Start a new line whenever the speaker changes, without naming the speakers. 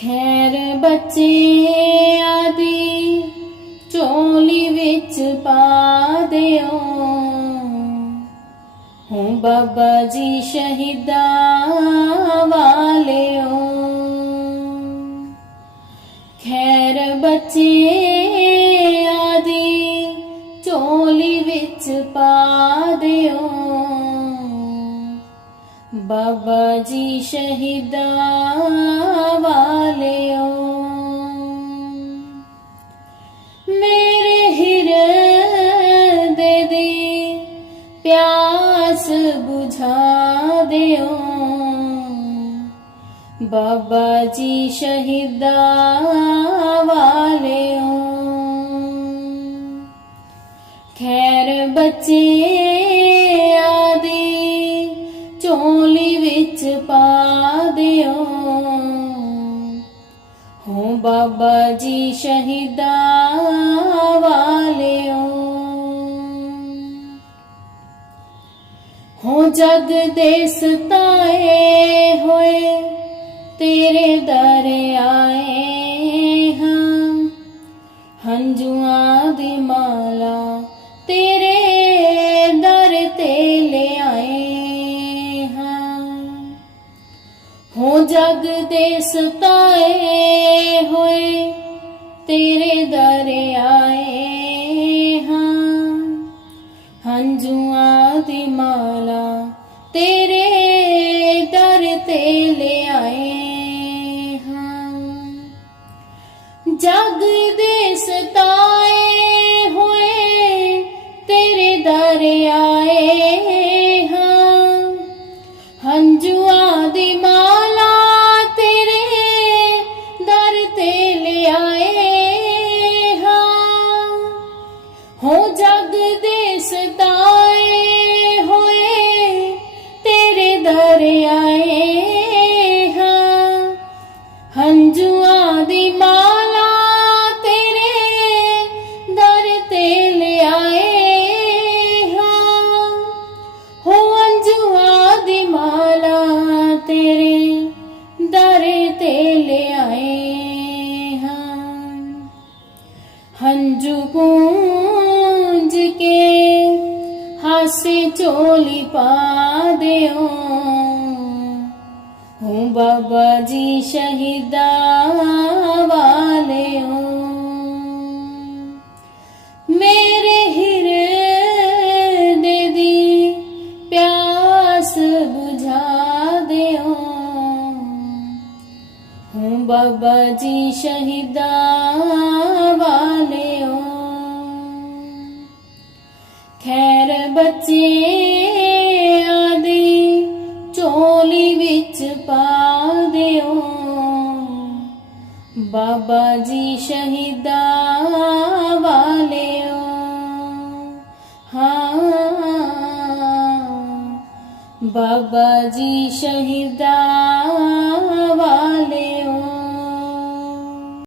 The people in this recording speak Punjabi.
ਖੈਰ ਬੱਚਿਆਂ ਦੀ ਚੋਲੀ ਵਿੱਚ ਪਾ ਦਿਓ। ਹੂੰ ਬਾਬਾ ਜੀ ਸ਼ਹੀਦਾਂ ਵਾਲਿਓ। ਖੈਰ ਬੱਚਿਆਂ ਦੀ ਚੋਲੀ ਵਿੱਚ ਪਾ ਦਿਓ। ਬਾਬਾ ਜੀ ਸ਼ਹੀਦਾਂ ਵਾਲਿਓ। ਮੇਰੇ ਹਿਰਦੇ ਦੀ ਪਿਆਸ ਬੁਝਾ ਦਿਓ। ਬਾਬਾ ਜੀ ਸ਼ਹੀਦਾਂ ਵਾਲਿਓ। ਖੈਰ ਬੱਚਿਆਂ ਬਾਬਾ ਜੀ ਸ਼ਹੀਦਾਂ ਵਾਲਿਓ। ਹੋ ਜਗ ਦੇ ਸਤਾਏ ਹੋਏ, ਤੇਰੇ ਦਰ ਆਏ ਹਾਂ। ਹੰਝੂਆਂ ਦੀ ਮਾਲਾ ਤੇਰੇ ਜਗ ਦੇ ਸਤਾਏ ਹੋਏ, ਤੇਰੇ ਦਰ ਆਏ ਹਾਂ। ਹੰਝੂਆਂ ਦੀ ਮਾਲਾ ਤੇਰੇ ਦਰ ਤੇ ਲਿਆਏ ਹਾਂ। ਜਗ ਦੇ ਸਤਾਏ ਹੋਏ, ਤੇਰੇ ਦਰ ਆਏ ਹੋ ਜਗ ਦੇ ਸਤਾਏ ਹੋਏ, ਤੇਰੇ ਦਰ ਆਏ ਹਾਂ। ਹੰਝੂਆਂ ਦੀ ਮਾਲਾ ਤੇਰੇ ਦਰ ਤੇ ਲਿਆਏ ਹਾਂ। ਹੋ ਹੰਝੂਆਂ ਦੀ ਮਾਲਾ ਤੇਰੇ ਦਰ ਤੇ ਲਿਆਏ ਹਾਂ। ਹੰਝੂ ਪੂੰ ਕੇ ਹਾਸੇ ਚੋਲੀ ਪਾ ਦਿਓ। ਹੂੰ ਬਾਬਾ ਜੀ ਸ਼ਹੀਦਾ ਵਾਲਿਓ। ਮੇਰੇ ਹਿਰਦੇ ਦੀ ਪਿਆਸ ਬੁਝਾ ਦਿਓ। ਹੂੰ ਬਾਬਾ ਜੀ ਸ਼ਹੀਦਾਂ ਵਾਲਿਓ। ਖੈਰ ਬੱਚਿਆਂ ਦੀ ਚੋਲੀ ਵਿੱਚ ਪਾ ਦਿਓ। ਬਾਬਾ ਜੀ ਸ਼ਹੀਦਾਂ ਵਾਲਿਓ, ਹਾਂ। ਬਾਬਾ ਜੀ ਸ਼ਹੀਦਾਂ